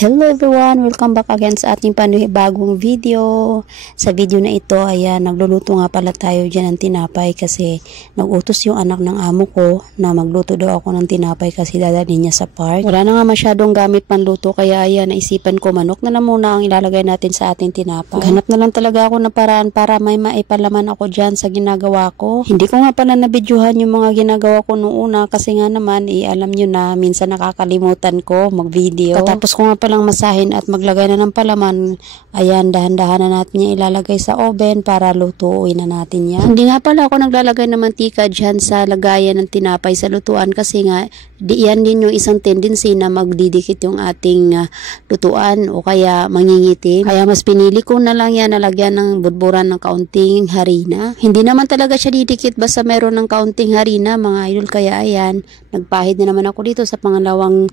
Hello everyone! Welcome back again sa ating panibagong video. Sa video na ito, ayan, nagluluto nga pala tayo dyan ng tinapay kasi nagutos yung anak ng amo ko na magluto daw ako ng tinapay kasi dadalhin niya sa park. Wala na nga masyadong gamit panluto kaya ayan, naisipan ko manok na muna ang ilalagay natin sa ating tinapay. Ganap na lang talaga ako na paraan para may maipalaman ako dyan sa ginagawa ko. Hindi ko nga pala nabidyohan yung mga ginagawa ko noong una kasi nga naman, alam nyo na, minsan nakakalimutan ko mag-video. Katapos ko nga palang masahin at maglagay na ng palaman, ayan, dahan-dahan na natin yung ilalagay sa oven para lutuin na natin yan. Hindi nga pala ako naglalagay ng mantika dyan sa lagayan ng tinapay sa lutuan kasi nga, yan din yung isang tendency na magdidikit yung ating lutuan o kaya mangingitim. Kaya mas pinili ko na lang yan nalagyan ng budburan ng kaunting harina. Hindi naman talaga siya didikit basta meron ng kaunting harina mga idol, kaya ayan, nagpahid na naman ako dito sa pangalawang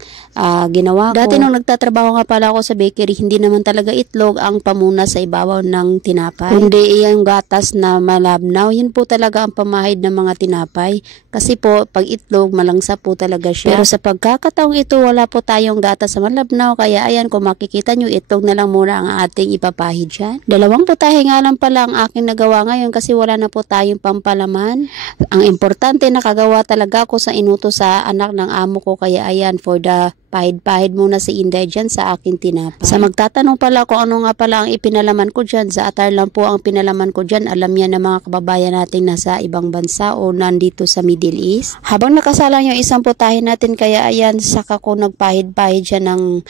ginawa ko. Dati nung nagtatrabaho nga pala ako sa bakery, hindi naman talaga itlog ang pamuna sa ibabaw ng tinapay, kundi yung gatas na malabnaw. Yun po talaga ang pamahid ng mga tinapay kasi po pag itlog malangsa po talaga siya. Pero sa pagkakataong ito wala po tayong gatas sa malabnaw kaya ayan, kung makikita nyo, itlog na lang muna ang ating ipapahid dyan. Dalawang putahe nga lang pala ang aking nagawa ngayon kasi wala na po tayong pampalaman. Ang importante, nakagawa talaga ako sa inuto sa anak ng amo ko kaya ayan, for the pahid-pahid muna si Inday dyan sa aking tinapay. Sa magtatanong pala kung ano nga pala ang ipinalaman ko dyan, sa atar lang po ang pinalaman ko dyan. Alam yan ng mga kababayan natin nasa ibang bansa o nandito sa Middle East. Habang nakasalang yung isang putahe natin, kaya ayan, saka ko nagpahid-pahid siya ng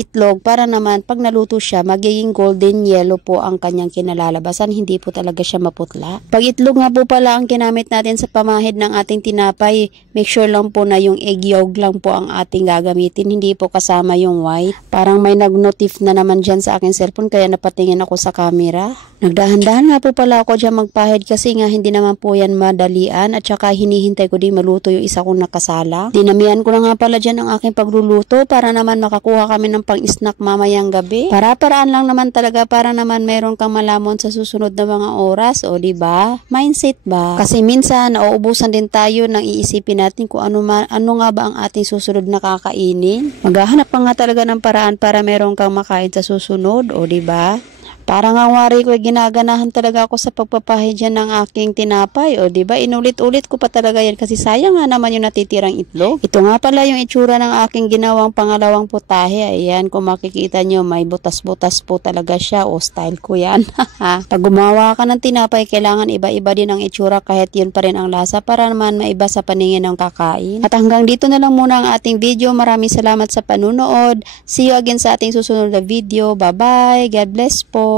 itlog para naman pag naluto siya, magiging golden yellow po ang kanyang kinalalabasan. Hindi po talaga siya maputla. Pag itlog nga po pala ang ginamit natin sa pamahid ng ating tinapay, make sure lang po na yung egg yolk lang po ang ating gagamitin. Hindi po kasama yung white. Parang may nag-notif na naman dyan sa aking cellphone kaya napatingin ako sa camera. Nagdahan-dahan nga po pala ako dyan magpahid kasi nga hindi naman po yan madalian at saka hinihintay ko din maluto yung isa kong nakasala. Dinamihan ko na nga pala dyan ang aking pagluluto para naman makakuha kami ng pang-snack mamayang gabi. Para-paraan lang naman talaga para naman meron kang malamon sa susunod na mga oras, o diba? Mindset ba? Kasi minsan nauubusan din tayo ng iisipin natin kung ano nga ba ang ating susunod na kakainin. Maghahanap pa nga talaga ng paraan para meron kang makain sa susunod, o diba? Parang ang wari ko, ginaganahan talaga ako sa pagpapahid dyan ng aking tinapay. O diba, inulit-ulit ko pa talaga yan kasi sayang nga naman yung natitirang itlog. Ito nga pala yung itsura ng aking ginawang pangalawang putahe. Ayan, kung makikita nyo, may butas-butas po talaga siya. O, style ko yan. Pag gumawa ka ng tinapay, kailangan iba-iba din ang itsura kahit yun pa rin ang lasa para naman maiba sa paningin ng kakain. At hanggang dito na lang muna ang ating video. Maraming salamat sa panunood. See you again sa ating susunod na video. Bye-bye. God bless po.